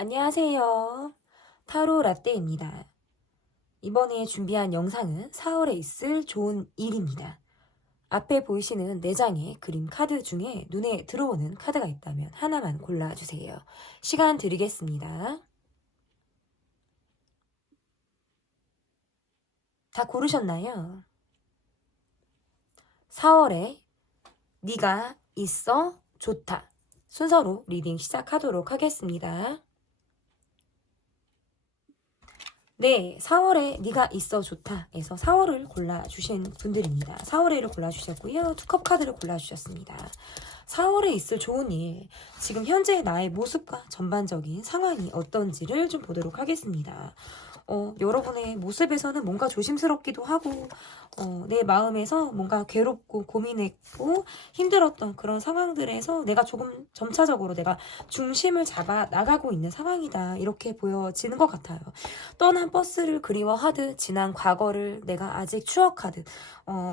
안녕하세요. 타로 라떼입니다. 이번에 준비한 영상은 4월에 있을 좋은 일입니다. 앞에 보이시는 4장의 그림 카드 중에 눈에 들어오는 카드가 있다면 하나만 골라주세요. 시간 드리겠습니다. 다 고르셨나요? 4월에 네가 있어 좋다. 순서로 리딩 시작하도록 하겠습니다. 네, 4월에 네가 있어 좋다에서 4월을 골라주신 분들입니다. 4월에를 골라주셨고요. 투컵 카드를 골라주셨습니다. 4월에 있을 좋은 일, 지금 현재 나의 모습과 전반적인 상황이 어떤지를 좀 보도록 하겠습니다. 여러분의 모습에서는 뭔가 조심스럽기도 하고 내 마음에서 뭔가 괴롭고 고민했고 힘들었던 그런 상황들에서 내가 조금 점차적으로 내가 중심을 잡아 나가고 있는 상황이다 이렇게 보여지는 것 같아요. 떠난 버스를 그리워하듯 지난 과거를 내가 아직 추억하듯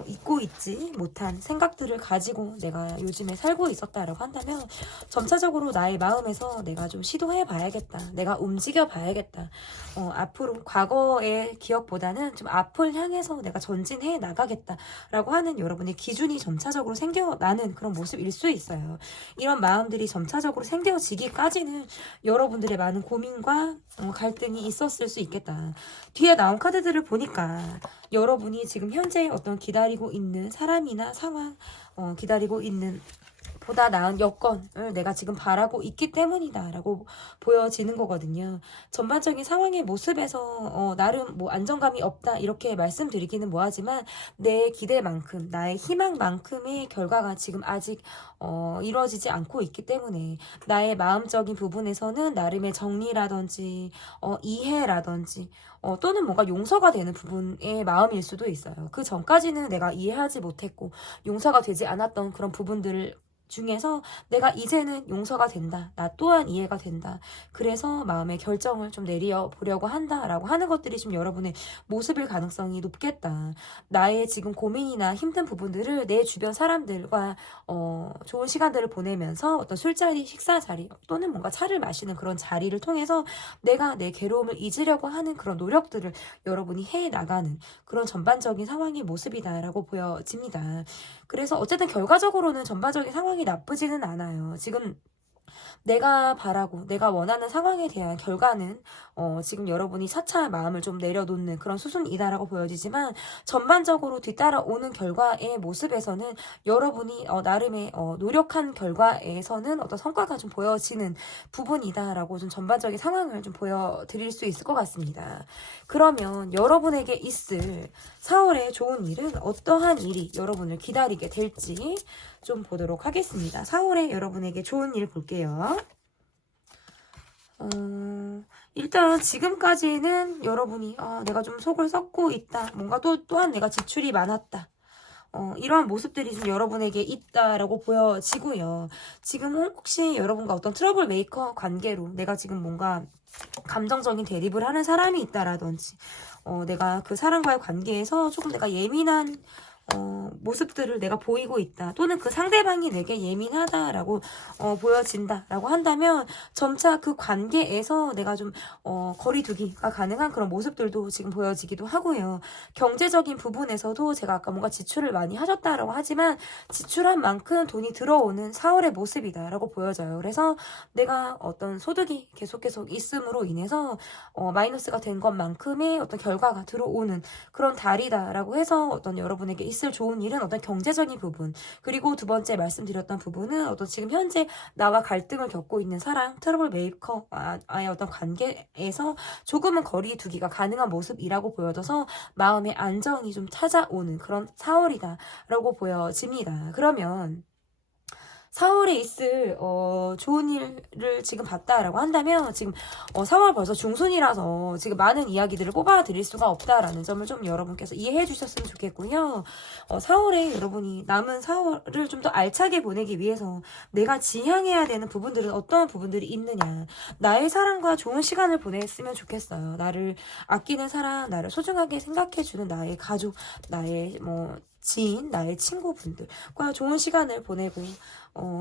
잊고 있지 못한 생각들을 가지고 내가 요즘에 살고 있었다라고 한다면 점차적으로 나의 마음에서 내가 좀 시도해 봐야겠다. 내가 움직여 봐야겠다. 앞으로 과거의 기억보다는 좀 앞을 향해서 내가 전진해 나가겠다라고 하는 여러분의 기준이 점차적으로 생겨나는 그런 모습일 수 있어요. 이런 마음들이 점차적으로 생겨지기까지는 여러분들의 많은 고민과 갈등이 있었을 수 있겠다. 뒤에 나온 카드들을 보니까 여러분이 지금 현재 어떤 기다리고 있는 사람이나 상황, 기다리고 있는 보다 나은 여건을 내가 지금 바라고 있기 때문이다 라고 보여지는 거거든요. 전반적인 상황의 모습에서 나름 뭐 안정감이 없다 이렇게 말씀드리기는 뭐하지만 내 기대만큼 나의 희망만큼의 결과가 지금 아직 이루어지지 않고 있기 때문에 나의 마음적인 부분에서는 나름의 정리라든지 이해라든지 또는 뭔가 용서가 되는 부분의 마음일 수도 있어요. 그 전까지는 내가 이해하지 못했고 용서가 되지 않았던 그런 부분들을 중에서 내가 이제는 용서가 된다. 나 또한 이해가 된다. 그래서 마음의 결정을 좀 내려보려고 한다라고 하는 것들이 좀 여러분의 모습일 가능성이 높겠다. 나의 지금 고민이나 힘든 부분들을 내 주변 사람들과 좋은 시간들을 보내면서 어떤 술자리, 식사 자리 또는 뭔가 차를 마시는 그런 자리를 통해서 내가 내 괴로움을 잊으려고 하는 그런 노력들을 여러분이 해 나가는 그런 전반적인 상황의 모습이다라고 보여집니다. 그래서 어쨌든 결과적으로는 전반적인 상황이 나쁘지는 않아요. 지금 내가 바라고 내가 원하는 상황에 대한 결과는 지금 여러분이 차차 마음을 좀 내려놓는 그런 수순이다라고 보여지지만 전반적으로 뒤따라오는 결과의 모습에서는 여러분이 나름의 노력한 결과에서는 어떤 성과가 좀 보여지는 부분이다라고 좀 전반적인 상황을 좀 보여드릴 수 있을 것 같습니다. 그러면 여러분에게 있을 4월의 좋은 일은 어떠한 일이 여러분을 기다리게 될지 좀 보도록 하겠습니다. 4월에 여러분에게 좋은 일 볼게요. 일단 지금까지는 여러분이 내가 좀 속을 썩고 있다. 뭔가 또한 내가 지출이 많았다. 이러한 모습들이 좀 여러분에게 있다라고 보여지고요. 지금은 혹시 여러분과 어떤 트러블 메이커 관계로 내가 지금 뭔가 감정적인 대립을 하는 사람이 있다라든지 내가 그 사람과의 관계에서 조금 내가 예민한 모습들을 내가 보이고 있다. 또는 그 상대방이 내게 예민하다라고 보여진다라고 한다면 점차 그 관계에서 내가 좀 거리두기가 가능한 그런 모습들도 지금 보여지기도 하고요. 경제적인 부분에서도 제가 아까 뭔가 지출을 많이 하셨다라고 하지만 지출한 만큼 돈이 들어오는 4월의 모습이다라고 보여져요. 그래서 내가 어떤 소득이 계속 있음으로 인해서 마이너스가 된 것만큼의 어떤 결과가 들어오는 그런 달이다라고 해서 어떤 여러분에게 있을 좋은 일은 어떤 경제적인 부분, 그리고 두 번째 말씀드렸던 부분은 어떤 지금 현재 나와 갈등을 겪고 있는 사람, 트러블 메이커와의 어떤 관계에서 조금은 거리 두기가 가능한 모습이라고 보여져서 마음의 안정이 좀 찾아오는 그런 4월이다라고 보여집니다. 그러면 4월에 있을 좋은 일을 지금 봤다라고 한다면 지금 4월 벌써 중순이라서 지금 많은 이야기들을 뽑아 드릴 수가 없다라는 점을 좀 여러분께서 이해해 주셨으면 좋겠고요. 4월에 여러분이 남은 4월을 좀 더 알차게 보내기 위해서 내가 지향해야 되는 부분들은 어떤 부분들이 있느냐. 나의 사랑과 좋은 시간을 보냈으면 좋겠어요. 나를 아끼는 사람, 나를 소중하게 생각해 주는 나의 가족, 나의 지인, 나의 친구분들과 좋은 시간을 보내고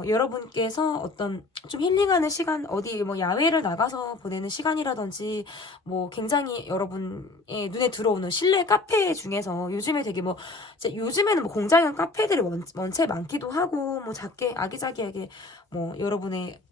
여러분께서 어떤 좀 힐링하는 시간, 어디 뭐 야외를 나가서 보내는 시간이라든지 뭐 굉장히 여러분의 눈에 들어오는 실내 카페 중에서 요즘에 되게 뭐 요즘에는 뭐 공장형 카페들이 원체 많기도 하고 뭐 작게 아기자기하게 뭐 여러분의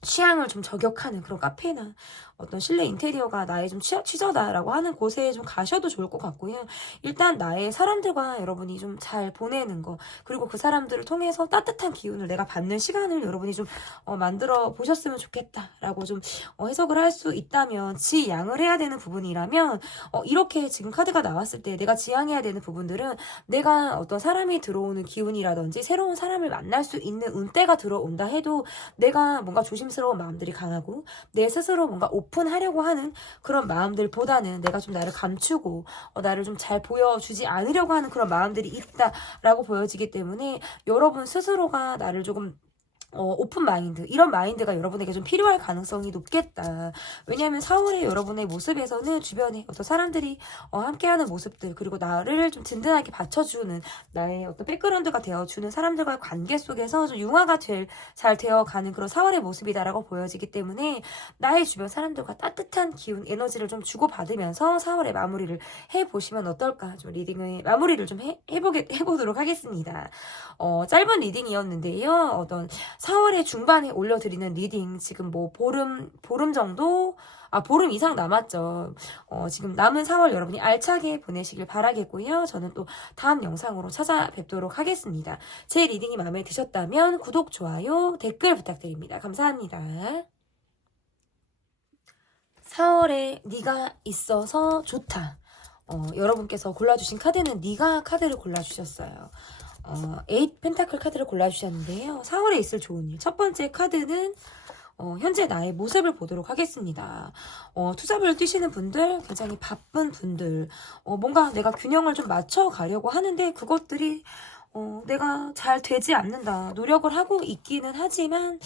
취향을 좀 저격하는 그런 카페나 어떤 실내 인테리어가 나의 좀 취저다라고 하는 곳에 좀 가셔도 좋을 것 같고요. 일단 나의 사람들과 여러분이 좀 잘 보내는 거, 그리고 그 사람들을 통해서 따뜻한 기운을 내가 받는 시간을 여러분이 좀 만들어 보셨으면 좋겠다라고 좀 해석을 할 수 있다면, 지양을 해야 되는 부분이라면 이렇게 지금 카드가 나왔을 때 내가 지양해야 되는 부분들은 내가 어떤 사람이 들어오는 기운이라든지 새로운 사람을 만날 수 있는 운때가 들어온다 해도 내가 뭔가 조심스러운 마음들이 강하고 내 스스로 뭔가 오픈하려고 하는 그런 마음들보다는 내가 좀 나를 감추고 나를 좀 잘 보여주지 않으려고 하는 그런 마음들이 있다라고 보여지기 때문에 여러분 스스로가 나를 조금 오픈 마인드, 이런 마인드가 여러분에게 좀 필요할 가능성이 높겠다. 왜냐하면 4월에 여러분의 모습에서는 주변에 어떤 사람들이 함께하는 모습들, 그리고 나를 좀 든든하게 받쳐주는 나의 어떤 백그라운드가 되어주는 사람들과의 관계 속에서 좀 융화가 잘 되어가는 그런 4월의 모습이다라고 보여지기 때문에 나의 주변 사람들과 따뜻한 기운, 에너지를 좀 주고받으면서 4월의 마무리를 해보시면 어떨까. 좀 리딩의 마무리를 좀 해보도록 하겠습니다. 짧은 리딩이었는데요. 어떤 4월의 중반에 올려드리는 리딩, 지금 뭐 보름 정도, 보름 이상 남았죠. 지금 남은 4월 여러분이 알차게 보내시길 바라겠고요. 저는 또 다음 영상으로 찾아뵙도록 하겠습니다. 제 리딩이 마음에 드셨다면 구독, 좋아요, 댓글 부탁드립니다. 감사합니다. 4월에 네가 있어서 좋다. 여러분께서 골라주신 카드는 네가 카드를 골라주셨어요. 8 펜타클 카드를 골라주셨는데요. 4월에 있을 좋은 일. 첫 번째 카드는 현재 나의 모습을 보도록 하겠습니다. 투잡을 뛰시는 분들, 굉장히 바쁜 분들, 뭔가 내가 균형을 좀 맞춰가려고 하는데 그것들이 내가 잘 되지 않는다. 노력을 하고 있기는 하지만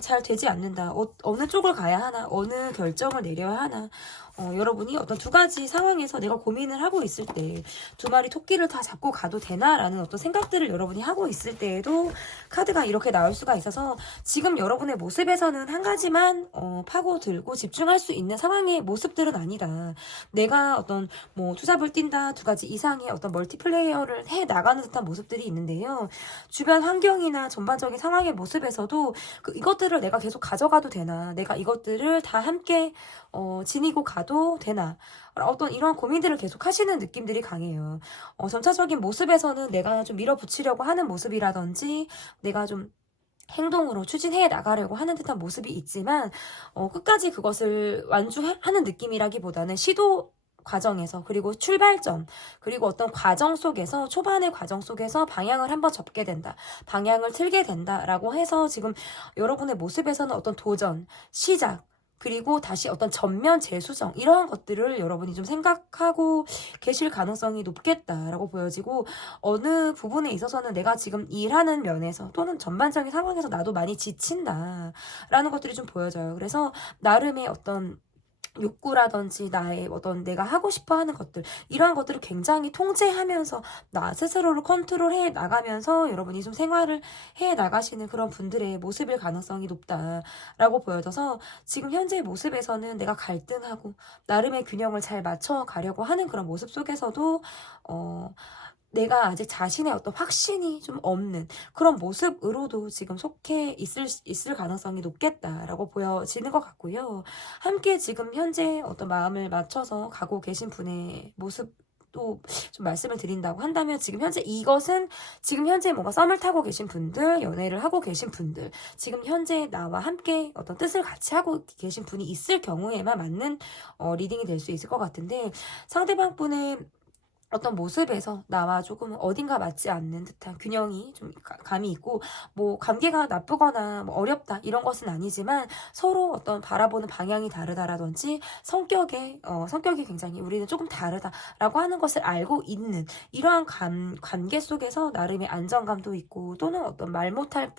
잘 되지 않는다. 어느 쪽을 가야 하나, 어느 결정을 내려야 하나. 여러분이 어떤 두 가지 상황에서 내가 고민을 하고 있을 때 두 마리 토끼를 다 잡고 가도 되나라는 어떤 생각들을 여러분이 하고 있을 때에도 카드가 이렇게 나올 수가 있어서 지금 여러분의 모습에서는 한 가지만 파고들고 집중할 수 있는 상황의 모습들은 아니다. 내가 어떤 뭐 투잡을 뛴다, 두 가지 이상의 어떤 멀티플레이어를 해 나가는 듯한 모습들이 있는데요. 주변 환경이나 전반적인 상황의 모습에서도 이것들을 내가 계속 가져가도 되나, 내가 이것들을 다 함께 지니고 가도 되나, 어떤 이런 고민들을 계속 하시는 느낌들이 강해요. 점차적인 모습에서는 내가 좀 밀어붙이려고 하는 모습이라든지 내가 좀 행동으로 추진해 나가려고 하는 듯한 모습이 있지만 끝까지 그것을 완주하는 느낌이라기보다는 시도 과정에서, 그리고 출발점, 그리고 어떤 과정 속에서, 초반의 과정 속에서 방향을 한번 접게 된다, 방향을 틀게 된다라고 해서 지금 여러분의 모습에서는 어떤 도전, 시작, 그리고 다시 어떤 전면 재수정, 이러한 것들을 여러분이 좀 생각하고 계실 가능성이 높겠다라고 보여지고, 어느 부분에 있어서는 내가 지금 일하는 면에서 또는 전반적인 상황에서 나도 많이 지친다라는 것들이 좀 보여져요. 그래서 나름의 어떤 욕구라든지 나의 어떤 내가 하고 싶어 하는 것들, 이러한 것들을 굉장히 통제하면서 나 스스로를 컨트롤해 나가면서 여러분이 좀 생활을 해 나가시는 그런 분들의 모습일 가능성이 높다라고 보여져서 지금 현재 모습에서는 내가 갈등하고 나름의 균형을 잘 맞춰 가려고 하는 그런 모습 속에서도 내가 아직 자신의 어떤 확신이 좀 없는 그런 모습으로도 지금 속해 있을 가능성이 높겠다라고 보여지는 것 같고요. 함께 지금 현재 어떤 마음을 맞춰서 가고 계신 분의 모습, 또 좀 말씀을 드린다고 한다면, 지금 현재 이것은 지금 현재 뭔가 썸을 타고 계신 분들, 연애를 하고 계신 분들, 지금 현재 나와 함께 어떤 뜻을 같이 하고 계신 분이 있을 경우에만 맞는 리딩이 될 수 있을 것 같은데, 상대방 분의 어떤 모습에서 나와 조금 어딘가 맞지 않는 듯한 균형이 좀 감이 있고, 뭐 관계가 나쁘거나 뭐 어렵다 이런 것은 아니지만 서로 어떤 바라보는 방향이 다르다라든지 성격이 굉장히 우리는 조금 다르다라고 하는 것을 알고 있는 이러한 관계 속에서 나름의 안정감도 있고, 또는 어떤 말 못할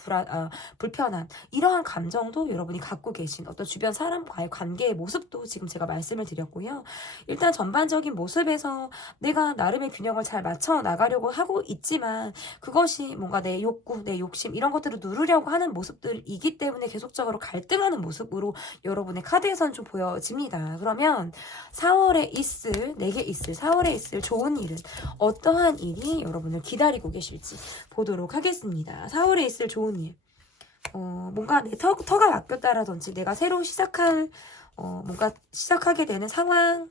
불편함, 이러한 감정도 여러분이 갖고 계신 어떤 주변 사람과의 관계의 모습도 지금 제가 말씀을 드렸고요. 일단 전반적인 모습에서 내가 나름의 균형을 잘 맞춰 나가려고 하고 있지만 그것이 뭔가 내 욕구, 내 욕심 이런 것들을 누르려고 하는 모습들이기 때문에 계속적으로 갈등하는 모습으로 여러분의 카드에서는 좀 보여집니다. 그러면 4월에 내게 있을 4월에 있을 좋은 일은 어떠한 일이 여러분을 기다리고 계실지 보도록 하겠습니다. 4월에 있을 좋은 일. 뭔가 내 터가 바뀌었다라든지 내가 새로 뭔가 시작하게 되는 상황,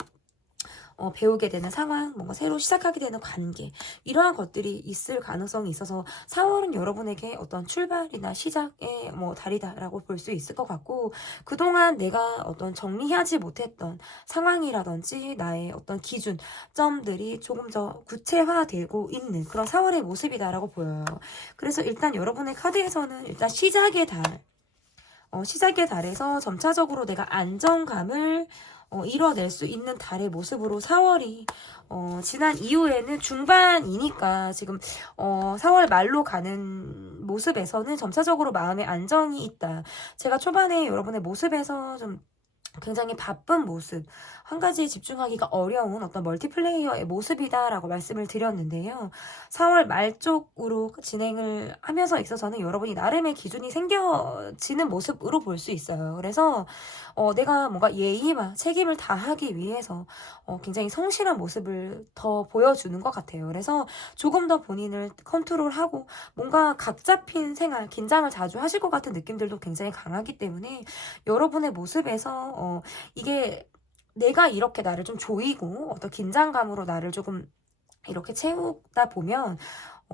배우게 되는 상황, 뭔가 새로 시작하게 되는 관계, 이러한 것들이 있을 가능성이 있어서 4월은 여러분에게 어떤 출발이나 시작의 달이다라고 볼 수 있을 것 같고, 그동안 내가 어떤 정리하지 못했던 상황이라든지 나의 어떤 기준점들이 조금 더 구체화되고 있는 그런 4월의 모습이다라고 보여요. 그래서 일단 여러분의 카드에서는 일단 시작의 달에서 점차적으로 내가 안정감을 이뤄낼 수 있는 달의 모습으로 4월이 지난 이후에는 중반이니까 지금 4월 말로 가는 모습에서는 점차적으로 마음의 안정이 있다. 제가 초반에 여러분의 모습에서 좀 굉장히 바쁜 모습, 한 가지에 집중하기가 어려운 어떤 멀티플레이어의 모습이다라고 말씀을 드렸는데요. 4월 말 쪽으로 진행을 하면서 있어서는 여러분이 나름의 기준이 생겨지는 모습으로 볼 수 있어요. 그래서 내가 뭔가 예의와 책임을 다하기 위해서 굉장히 성실한 모습을 더 보여주는 것 같아요. 그래서 조금 더 본인을 컨트롤하고 뭔가 각 잡힌 생활, 긴장을 자주 하실 것 같은 느낌들도 굉장히 강하기 때문에 여러분의 모습에서 이게 내가 이렇게 나를 좀 조이고 어떤 긴장감으로 나를 조금 이렇게 채우다 보면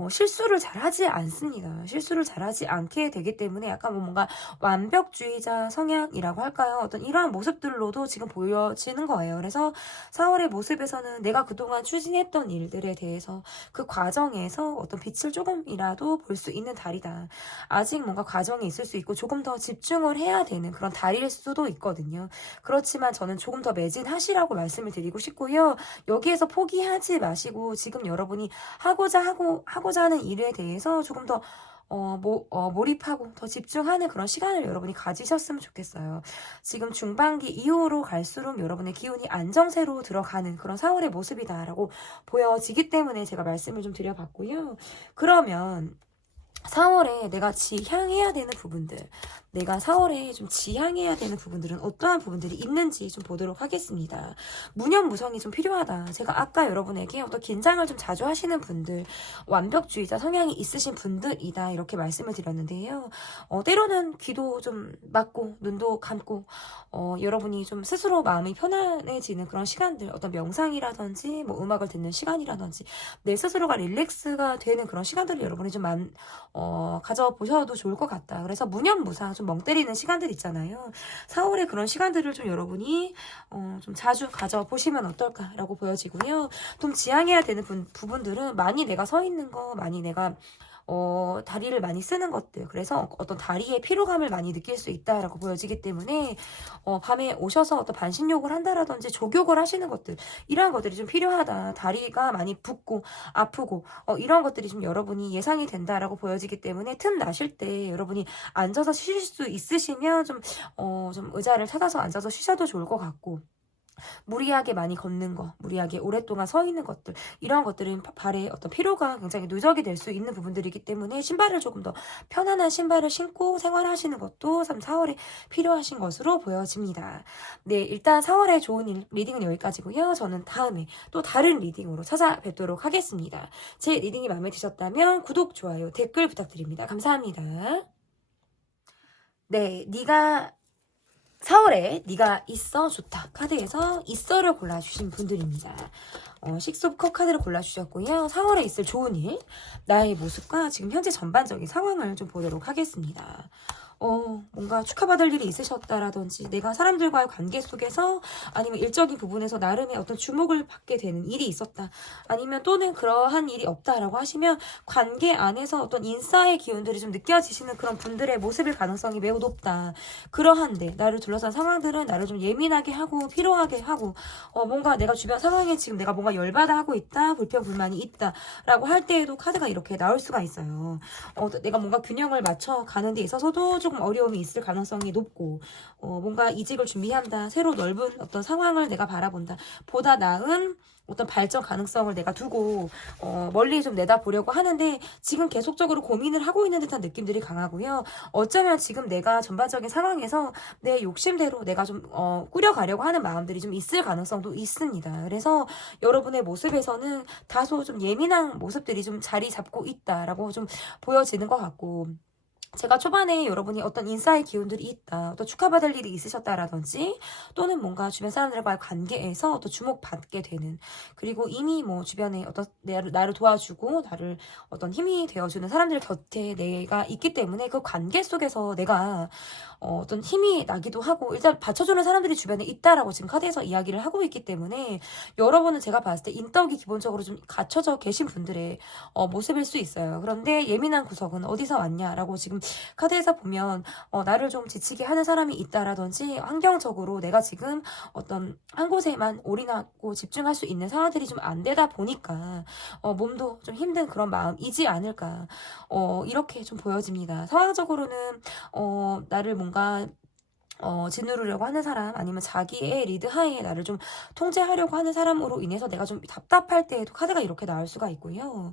실수를 잘하지 않습니다. 실수를 잘하지 않게 되기 때문에 약간 뭔가 완벽주의자 성향이라고 할까요? 어떤 이러한 모습들로도 지금 보여지는 거예요. 그래서 4월의 모습에서는 내가 그동안 추진했던 일들에 대해서 그 과정에서 어떤 빛을 조금이라도 볼 수 있는 달이다. 아직 뭔가 과정이 있을 수 있고 조금 더 집중을 해야 되는 그런 달일 수도 있거든요. 그렇지만 저는 조금 더 매진하시라고 말씀을 드리고 싶고요. 여기에서 포기하지 마시고 지금 여러분이 하고자 하는 일에 대해서 조금 더 몰입하고 더 집중하는 그런 시간을 여러분이 가지셨으면 좋겠어요. 지금 중반기 이후로 갈수록 여러분의 기운이 안정세로 들어가는 그런 4월의 모습이다라고 보여지기 때문에 제가 말씀을 좀 드려봤고요. 그러면 4월에 내가 지향해야 되는 부분들, 내가 4월에 좀 지향해야 되는 부분들은 어떠한 부분들이 있는지 좀 보도록 하겠습니다. 무념무성이 좀 필요하다. 제가 아까 여러분에게 어떤 긴장을 좀 자주 하시는 분들, 완벽주의자 성향이 있으신 분들이다 이렇게 말씀을 드렸는데요. 때로는 귀도 좀 막고 눈도 감고 여러분이 좀 스스로 마음이 편안해지는 그런 시간들, 어떤 명상이라든지 음악을 듣는 시간이라든지 내 스스로가 릴렉스가 되는 그런 시간들을 여러분이 좀 가져보셔도 좋을 것 같다. 그래서 무념무상 좀 멍 때리는 시간들 있잖아요. 4월에 그런 시간들을 좀 여러분이 좀 자주 가져보시면 어떨까라고 보여지고요. 좀 지향해야 되는 부분들은 많이 내가 서 있는 거, 많이 내가 다리를 많이 쓰는 것들, 그래서 어떤 다리의 피로감을 많이 느낄 수 있다라고 보여지기 때문에 밤에 오셔서 어떤 반신욕을 한다라든지 족욕을 하시는 것들, 이러한 것들이 좀 필요하다. 다리가 많이 붓고 아프고 이런 것들이 좀 여러분이 예상이 된다라고 보여지기 때문에 틈 나실 때 여러분이 앉아서 쉬실 수 있으시면 좀 의자를 찾아서 앉아서 쉬셔도 좋을 것 같고, 무리하게 많이 걷는 거, 무리하게 오랫동안 서 있는 것들, 이런 것들은 발에 어떤 피로가 굉장히 누적이 될 수 있는 부분들이기 때문에 신발을 조금 더 편안한 신발을 신고 생활하시는 것도 4월에 필요하신 것으로 보여집니다. 네, 일단 4월에 좋은 리딩은 여기까지고요. 저는 다음에 또 다른 리딩으로 찾아뵙도록 하겠습니다. 제 리딩이 마음에 드셨다면 구독, 좋아요, 댓글 부탁드립니다. 감사합니다. 네, 4월에 네가 있어 좋다 카드에서 있어를 골라주신 분들입니다. 식스 오브 컵 카드를 골라주셨고요. 4월에 있을 좋은 일, 나의 모습과 지금 현재 전반적인 상황을 좀 보도록 하겠습니다. 뭔가 축하받을 일이 있으셨다라든지 내가 사람들과의 관계 속에서 아니면 일적인 부분에서 나름의 어떤 주목을 받게 되는 일이 있었다. 아니면 또는 그러한 일이 없다라고 하시면 관계 안에서 어떤 인싸의 기운들이 좀 느껴지시는 그런 분들의 모습일 가능성이 매우 높다. 그러한데 나를 둘러싼 상황들은 나를 좀 예민하게 하고 피로하게 하고 뭔가 내가 주변 상황에 지금 내가 뭔가 열받아 하고 있다, 불평 불만이 있다 라고 할 때에도 카드가 이렇게 나올 수가 있어요. 내가 뭔가 균형을 맞춰가는 데 있어서도 조금 조금 어려움이 있을 가능성이 높고, 뭔가 이직을 준비한다, 새로 넓은 어떤 상황을 내가 바라본다, 보다 나은 어떤 발전 가능성을 내가 두고 멀리 좀 내다보려고 하는데 지금 계속적으로 고민을 하고 있는 듯한 느낌들이 강하고요. 어쩌면 지금 내가 전반적인 상황에서 내 욕심대로 내가 좀 꾸려가려고 하는 마음들이 좀 있을 가능성도 있습니다. 그래서 여러분의 모습에서는 다소 좀 예민한 모습들이 좀 자리 잡고 있다라고 좀 보여지는 것 같고, 제가 초반에 여러분이 어떤 인싸의 기운들이 있다, 또 축하받을 일이 있으셨다라든지, 또는 뭔가 주변 사람들과의 관계에서 또 주목받게 되는, 그리고 이미 뭐 주변에 어떤 나를 도와주고 나를 어떤 힘이 되어주는 사람들 곁에 내가 있기 때문에 그 관계 속에서 내가 어떤 힘이 나기도 하고, 일단 받쳐주는 사람들이 주변에 있다라고 지금 카드에서 이야기를 하고 있기 때문에 여러분은 제가 봤을 때 인덕이 기본적으로 좀 갖춰져 계신 분들의 모습일 수 있어요. 그런데 예민한 구석은 어디서 왔냐라고 지금 카드에서 보면 나를 좀 지치게 하는 사람이 있다라든지, 환경적으로 내가 지금 어떤 한 곳에만 올인하고 집중할 수 있는 상황들이 좀 안 되다 보니까 몸도 좀 힘든 그런 마음이지 않을까, 이렇게 좀 보여집니다. 상황적으로는 나를 뭔가 짓누르려고 하는 사람, 아니면 자기의 리드하에 나를 좀 통제하려고 하는 사람으로 인해서 내가 좀 답답할 때에도 카드가 이렇게 나올 수가 있고요.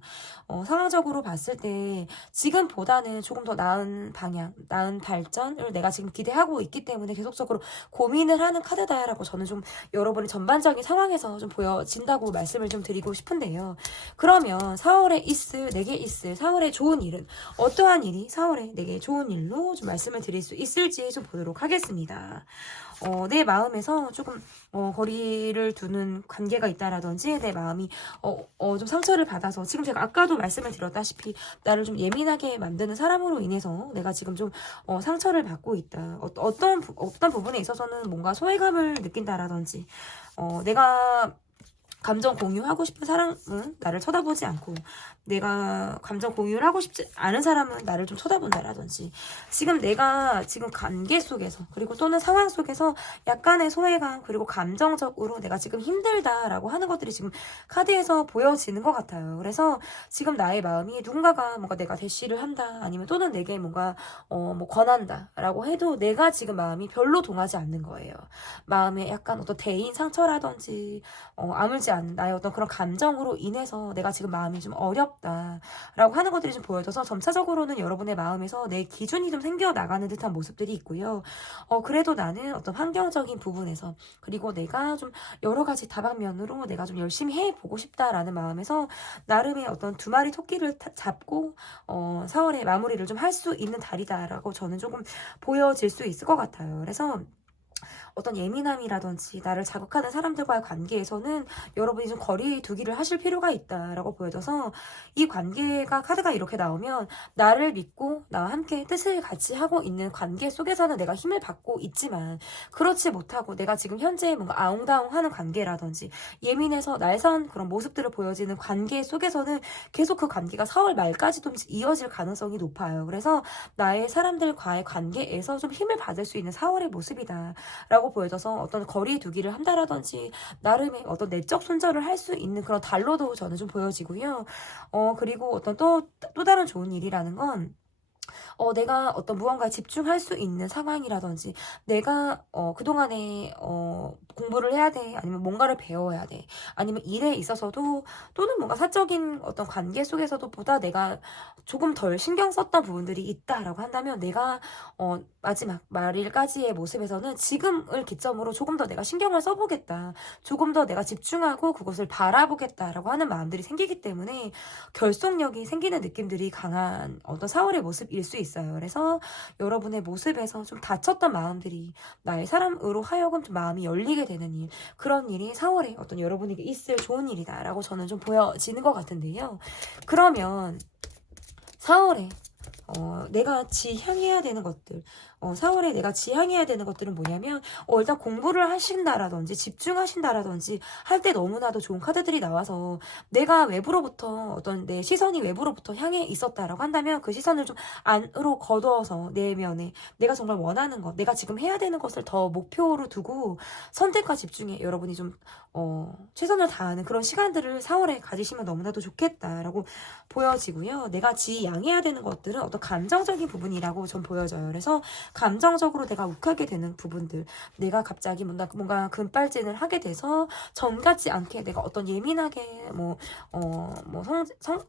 상황적으로 봤을 때 지금보다는 조금 더 나은 방향, 나은 발전을 내가 지금 기대하고 있기 때문에 계속적으로 고민을 하는 카드다라고 저는 좀 여러분의 전반적인 상황에서 좀 보여진다고 말씀을 좀 드리고 싶은데요. 그러면 4월에 내게 있을 4월의 좋은 일은 어떠한 일이 4월에 내게 좋은 일로 좀 말씀을 드릴 수 있을지 좀 보도록 하겠습니다. 내 마음에서 조금 거리를 두는 관계가 있다라든지, 내 마음이 좀 상처를 받아서 지금 제가 아까도 말씀을 드렸다시피 나를 좀 예민하게 만드는 사람으로 인해서 내가 지금 좀 상처를 받고 있다, 어떤 부분에 있어서는 뭔가 소외감을 느낀다라든지, 내가 감정 공유하고 싶은 사람은 나를 쳐다보지 않고, 내가 감정 공유를 하고 싶지 않은 사람은 나를 좀 쳐다본다라든지, 지금 내가 지금 관계 속에서, 그리고 또는 상황 속에서 약간의 소외감, 그리고 감정적으로 내가 지금 힘들다라고 하는 것들이 지금 카드에서 보여지는 것 같아요. 그래서 지금 나의 마음이 누군가가 뭔가 내가 대시를 한다, 아니면 또는 내게 뭔가 뭐 권한다라고 해도 내가 지금 마음이 별로 동하지 않는 거예요. 마음에 약간 어떤 대인 상처라든지 아물지 않는 나의 어떤 그런 감정으로 인해서 내가 지금 마음이 좀 어렵다라고 하는 것들이 좀 보여져서, 점차적으로는 여러분의 마음에서 내 기준이 좀 생겨나가는 듯한 모습들이 있고요. 그래도 나는 어떤 환경적인 부분에서, 그리고 내가 좀 여러 가지 다방면으로 내가 좀 열심히 해보고 싶다라는 마음에서 나름의 어떤 두 마리 토끼를 잡고 4월에 마무리를 좀 할 수 있는 달이다라고 저는 조금 보여질 수 있을 것 같아요. 그래서 어떤 예민함이라든지 나를 자극하는 사람들과의 관계에서는 여러분이 좀 거리 두기를 하실 필요가 있다라고 보여져서, 이 관계가 카드가 이렇게 나오면 나를 믿고 나와 함께 뜻을 같이 하고 있는 관계 속에서는 내가 힘을 받고 있지만, 그렇지 못하고 내가 지금 현재 뭔가 아웅다웅하는 관계라든지 예민해서 날선 그런 모습들을 보여지는 관계 속에서는 계속 그 관계가 4월 말까지도 이어질 가능성이 높아요. 그래서 나의 사람들과의 관계에서 좀 힘을 받을 수 있는 4월의 모습이다 라고 보여져서, 어떤 거리 두기를 한다라든지 나름의 어떤 내적 손절을 할 수 있는 그런 달로도 저는 좀 보여지고요. 그리고 어떤 또 다른 좋은 일이라는 건, 내가 어떤 무언가에 집중할 수 있는 상황이라든지, 내가 그동안에 공부를 해야 돼, 아니면 뭔가를 배워야 돼, 아니면 일에 있어서도, 또는 뭔가 사적인 어떤 관계 속에서도 보다 내가 조금 덜 신경 썼던 부분들이 있다라고 한다면, 내가 마지막 말일까지의 모습에서는 지금을 기점으로 조금 더 내가 신경을 써보겠다, 조금 더 내가 집중하고 그것을 바라보겠다라고 하는 마음들이 생기기 때문에 결속력이 생기는 느낌들이 강한 어떤 4월의 모습일 수 있어요. 그래서 여러분의 모습에서 좀 다쳤던 마음들이 나의 사람으로 하여금 좀 마음이 열리게 되는 일, 그런 일이 4월에 어떤 여러분에게 있을 좋은 일이다라고 저는 좀 보여지는 것 같은데요. 그러면 4월에 내가 지향해야 되는 것들, 4월에 내가 지향해야 되는 것들은 뭐냐면, 일단 공부를 하신다라든지, 집중하신다라든지, 할 때 너무나도 좋은 카드들이 나와서, 내가 외부로부터, 어떤 내 시선이 외부로부터 향해 있었다라고 한다면, 그 시선을 좀 안으로 거두어서, 내면에, 내가 정말 원하는 것, 내가 지금 해야 되는 것을 더 목표로 두고, 선택과 집중에 여러분이 좀, 최선을 다하는 그런 시간들을 4월에 가지시면 너무나도 좋겠다라고 보여지고요. 내가 지양해야 되는 것들은 어떤 감정적인 부분이라고 전 보여져요. 그래서 감정적으로 내가 욱하게 되는 부분들, 내가 갑자기 뭔가 금발진을 하게 돼서 전 같지 않게 내가 어떤 예민하게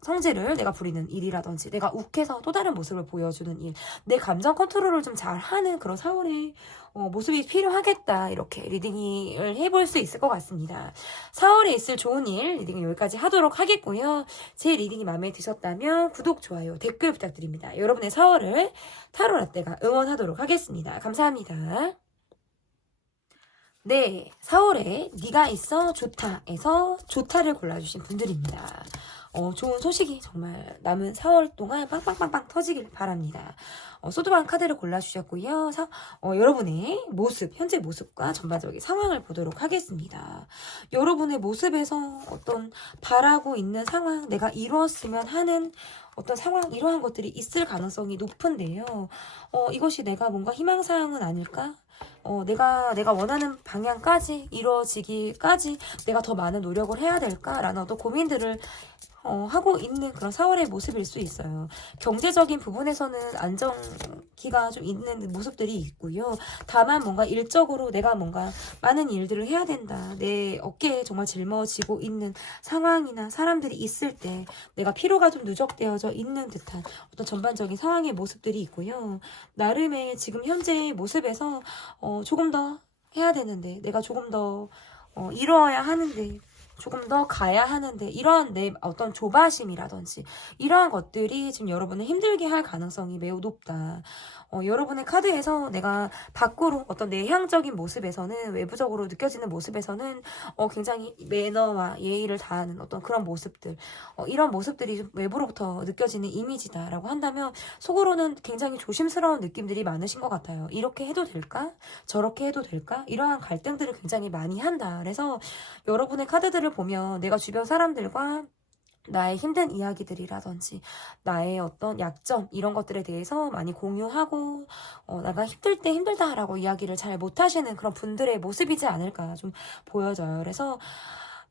성질을 내가 부리는 일이라든지, 내가 욱해서 또 다른 모습을 보여주는 일, 내 감정 컨트롤을 좀 잘하는 그런 4월에 모습이 필요하겠다, 이렇게 리딩을 해볼 수 있을 것 같습니다. 4월에 있을 좋은 일 리딩을 여기까지 하도록 하겠고요. 제 리딩이 마음에 드셨다면 구독, 좋아요, 댓글 부탁드립니다. 여러분의 4월을 타로라떼가 응원하도록 하겠습니다. 감사합니다. 네, 4월에 네가 있어 좋다에서 좋다를 골라주신 분들입니다. 좋은 소식이 정말 남은 4월 동안 빵빵빵빵 터지길 바랍니다. 소드방 카드를 골라주셨고요. 여러분의 모습, 현재 모습과 전반적인 상황을 보도록 하겠습니다. 여러분의 모습에서 어떤 바라고 있는 상황, 내가 이루었으면 하는 어떤 상황, 이러한 것들이 있을 가능성이 높은데요. 이것이 내가 뭔가 희망사항은 아닐까? 내가 원하는 방향까지 이루어지기까지 내가 더 많은 노력을 해야 될까라는 어떤 고민들을 하고 있는 그런 4월의 모습일 수 있어요. 경제적인 부분에서는 안정기가 좀 있는 모습들이 있고요. 다만 뭔가 일적으로 내가 뭔가 많은 일들을 해야 된다, 내 어깨에 정말 짊어지고 있는 상황이나 사람들이 있을 때 내가 피로가 좀 누적되어져 있는 듯한 어떤 전반적인 상황의 모습들이 있고요. 나름의 지금 현재의 모습에서 조금 더 해야 되는데, 내가 조금 더 이루어야 하는데, 조금 더 가야 하는데, 이러한 내 어떤 조바심이라든지 이러한 것들이 지금 여러분을 힘들게 할 가능성이 매우 높다. 여러분의 카드에서 내가 밖으로 어떤 내향적인 모습에서는, 외부적으로 느껴지는 모습에서는 굉장히 매너와 예의를 다하는 어떤 그런 모습들, 이런 모습들이 좀 외부로부터 느껴지는 이미지다라고 한다면, 속으로는 굉장히 조심스러운 느낌들이 많으신 것 같아요. 이렇게 해도 될까? 저렇게 해도 될까? 이러한 갈등들을 굉장히 많이 한다. 그래서 여러분의 카드들을 보면 내가 주변 사람들과 나의 힘든 이야기들이라든지 나의 어떤 약점, 이런 것들에 대해서 많이 공유하고 내가 힘들 때 힘들다라고 이야기를 잘 못하시는 그런 분들의 모습이지 않을까 좀 보여져요. 그래서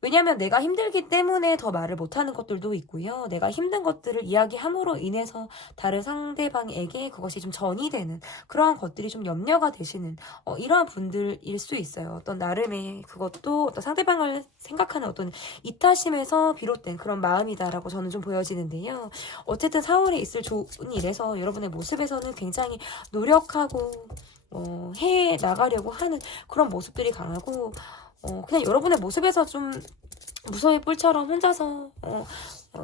왜냐하면 내가 힘들기 때문에 더 말을 못하는 것들도 있고요. 내가 힘든 것들을 이야기함으로 인해서 다른 상대방에게 그것이 좀 전이 되는 그러한 것들이 좀 염려가 되시는 이러한 분들일 수 있어요. 어떤 나름의 그것도 어떤 상대방을 생각하는 어떤 이타심에서 비롯된 그런 마음이다라고 저는 좀 보여지는데요. 어쨌든 4월에 있을 좋은 일에서 여러분의 모습에서는 굉장히 노력하고 해 나가려고 하는 그런 모습들이 강하고, 그냥 여러분의 모습에서 좀 무서운 뿔처럼 혼자서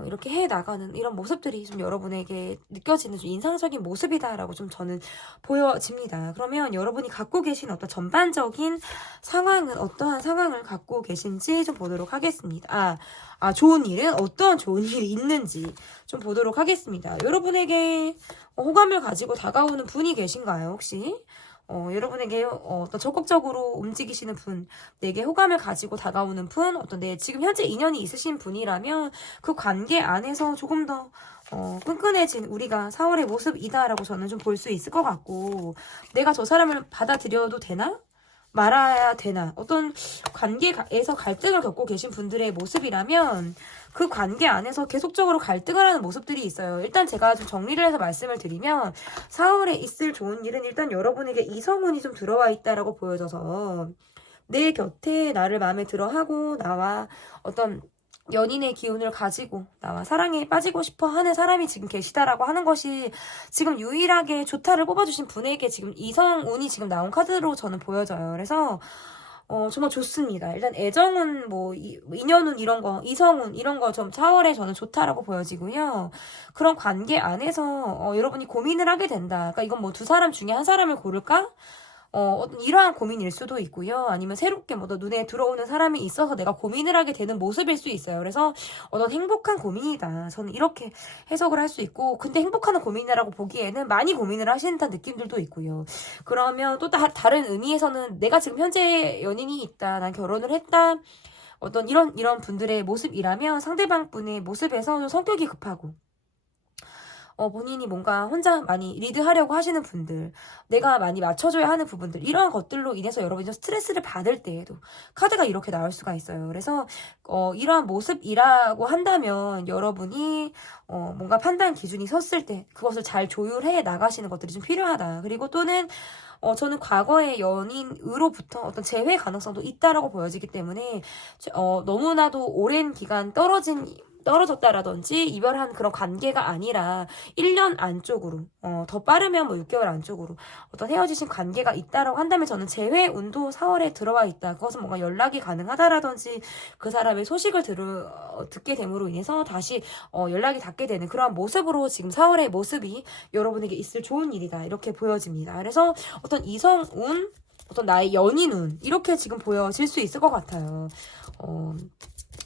이렇게 해 나가는 이런 모습들이 좀 여러분에게 느껴지는 좀 인상적인 모습이다라고 좀 저는 보여집니다. 그러면 여러분이 갖고 계신 어떤 전반적인 상황은 어떠한 상황을 갖고 계신지 좀 보도록 하겠습니다. 좋은 일은 어떠한 좋은 일이 있는지 좀 보도록 하겠습니다. 여러분에게 호감을 가지고 다가오는 분이 계신가요, 혹시? 여러분에게 어떤 적극적으로 움직이시는 분, 내게 호감을 가지고 다가오는 분, 어떤 지금 현재 인연이 있으신 분이라면 그 관계 안에서 조금 더 끈끈해진 우리가 4월의 모습이다라고 저는 좀 볼 수 있을 것 같고, 내가 저 사람을 받아들여도 되나? 말아야 되나? 어떤 관계에서 갈등을 겪고 계신 분들의 모습이라면 그 관계 안에서 계속적으로 갈등을 하는 모습들이 있어요. 일단 제가 좀 정리를 해서 말씀을 드리면, 4월에 있을 좋은 일은 일단 여러분에게 이성운이 좀 들어와 있다라고 보여져서, 내 곁에 나를 마음에 들어하고 나와 어떤 연인의 기운을 가지고 나와 사랑에 빠지고 싶어 하는 사람이 지금 계시다라고 하는 것이 지금 유일하게 좋다를 뽑아주신 분에게 지금 이성운이 지금 나온 카드로 저는 보여져요. 그래서 정말 좋습니다. 일단 애정운, 인연운 이런 거, 이성운 이런 거 좀 4월에 저는 좋다라고 보여지고요. 그런 관계 안에서 여러분이 고민을 하게 된다. 그러니까 이건 두 사람 중에 한 사람을 고를까? 어떤 이러한 고민일 수도 있고요. 아니면 새롭게 뭐 눈에 들어오는 사람이 있어서 내가 고민을 하게 되는 모습일 수 있어요. 그래서 넌 행복한 고민이다. 저는 이렇게 해석을 할 수 있고, 근데 행복한 고민이라고 보기에는 많이 고민을 하신다는 느낌들도 있고요. 그러면 또 다른 의미에서는 내가 지금 현재 연인이 있다, 난 결혼을 했다, 어떤 이런 분들의 모습이라면 상대방 분의 모습에서 좀 성격이 급하고, 본인이 뭔가 혼자 많이 리드하려고 하시는 분들, 내가 많이 맞춰줘야 하는 부분들, 이러한 것들로 인해서 여러분이 좀 스트레스를 받을 때에도 카드가 이렇게 나올 수가 있어요. 그래서 이러한 모습이라고 한다면 여러분이 뭔가 판단 기준이 섰을 때 그것을 잘 조율해 나가시는 것들이 좀 필요하다. 그리고 또는 저는 과거의 연인으로부터 어떤 재회 가능성도 있다라고 보여지기 때문에 너무나도 오랜 기간 떨어졌다라든지 이별한 그런 관계가 아니라 1년 안쪽으로 더 빠르면 뭐 6개월 안쪽으로 어떤 헤어지신 관계가 있다라고 한다면 저는 재회 운도 4월에 들어와 있다. 그것은 뭔가 연락이 가능하다라든지 그 사람의 소식을 듣게 됨으로 인해서 다시 연락이 닿게 되는 그러한 모습으로 지금 4월의 모습이 여러분에게 있을 좋은 일이다. 이렇게 보여집니다. 그래서 어떤 이성운, 어떤 나의 연인운 이렇게 지금 보여질 수 있을 것 같아요.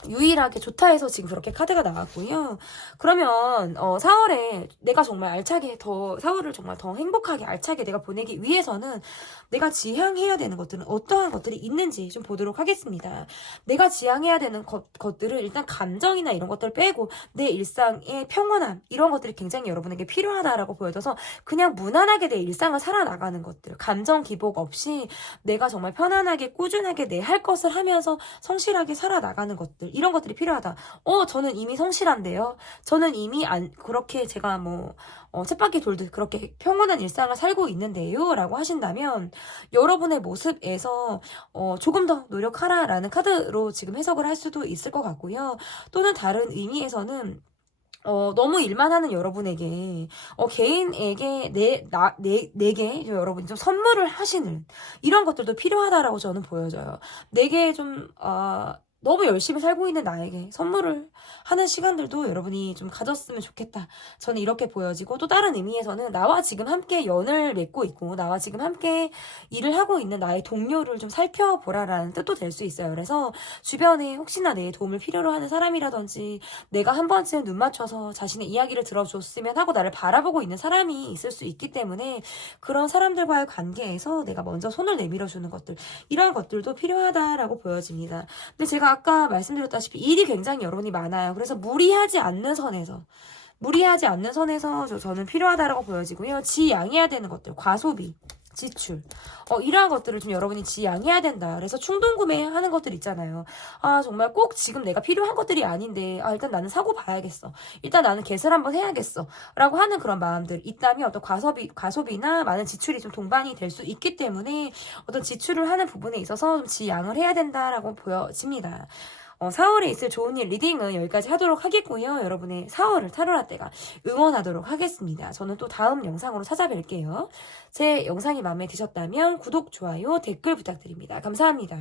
유일하게 좋다 해서 지금 그렇게 카드가 나왔고요. 그러면 4월에 내가 정말 알차게 4월을 정말 더 행복하게 알차게 내가 보내기 위해서는 내가 지향해야 되는 것들은 어떠한 것들이 있는지 좀 보도록 하겠습니다. 내가 지향해야 되는 것들을 일단 감정이나 이런 것들을 빼고 내 일상의 평온함 이런 것들이 굉장히 여러분에게 필요하다라고 보여져서 그냥 무난하게 내 일상을 살아나가는 것들, 감정 기복 없이 내가 정말 편안하게 꾸준하게 내 할 것을 하면서 성실하게 살아나가는 것들, 이런 것들이 필요하다. 저는 이미 성실한데요. 저는 이미 그렇게 제가 뭐 쳇바퀴 돌듯 그렇게 평온한 일상을 살고 있는데요 라고 하신다면 여러분의 모습에서 조금 더 노력하라라는 카드로 지금 해석을 할 수도 있을 것 같고요. 또는 다른 의미에서는 너무 일만 하는 여러분에게, 개인에게 내게 여러분이 좀 선물을 하시는, 이런 것들도 필요하다라고 저는 보여져요. 내게 좀, 너무 열심히 살고 있는 나에게 선물을 하는 시간들도 여러분이 좀 가졌으면 좋겠다. 저는 이렇게 보여지고, 또 다른 의미에서는 나와 지금 함께 연을 맺고 있고 나와 지금 함께 일을 하고 있는 나의 동료를 좀 살펴보라라는 뜻도 될 수 있어요. 그래서 주변에 혹시나 내 도움을 필요로 하는 사람이라든지 내가 한 번쯤 눈 맞춰서 자신의 이야기를 들어줬으면 하고 나를 바라보고 있는 사람이 있을 수 있기 때문에 그런 사람들과의 관계에서 내가 먼저 손을 내밀어주는 것들, 이런 것들도 필요하다라고 보여집니다. 근데 제가 아까 말씀드렸다시피 일이 굉장히 여러분이 많아요. 그래서 무리하지 않는 선에서 저는 필요하다라고 보여지고요. 지양해야 되는 것들, 과소비, 지출, 이러한 것들을 좀 여러분이 지양해야 된다. 그래서 충동 구매하는 것들 있잖아요. 정말 꼭 지금 내가 필요한 것들이 아닌데, 일단 나는 사고 봐야겠어. 일단 나는 개설 한번 해야겠어. 라고 하는 그런 마음들 있다면 어떤 과소비나 많은 지출이 좀 동반이 될 수 있기 때문에 어떤 지출을 하는 부분에 있어서 좀 지양을 해야 된다라고 보여집니다. 4월에 있을 좋은 일 리딩은 여기까지 하도록 하겠고요. 여러분의 4월을 타로라떼가 응원하도록 하겠습니다. 저는 또 다음 영상으로 찾아뵐게요. 제 영상이 마음에 드셨다면 구독, 좋아요, 댓글 부탁드립니다. 감사합니다.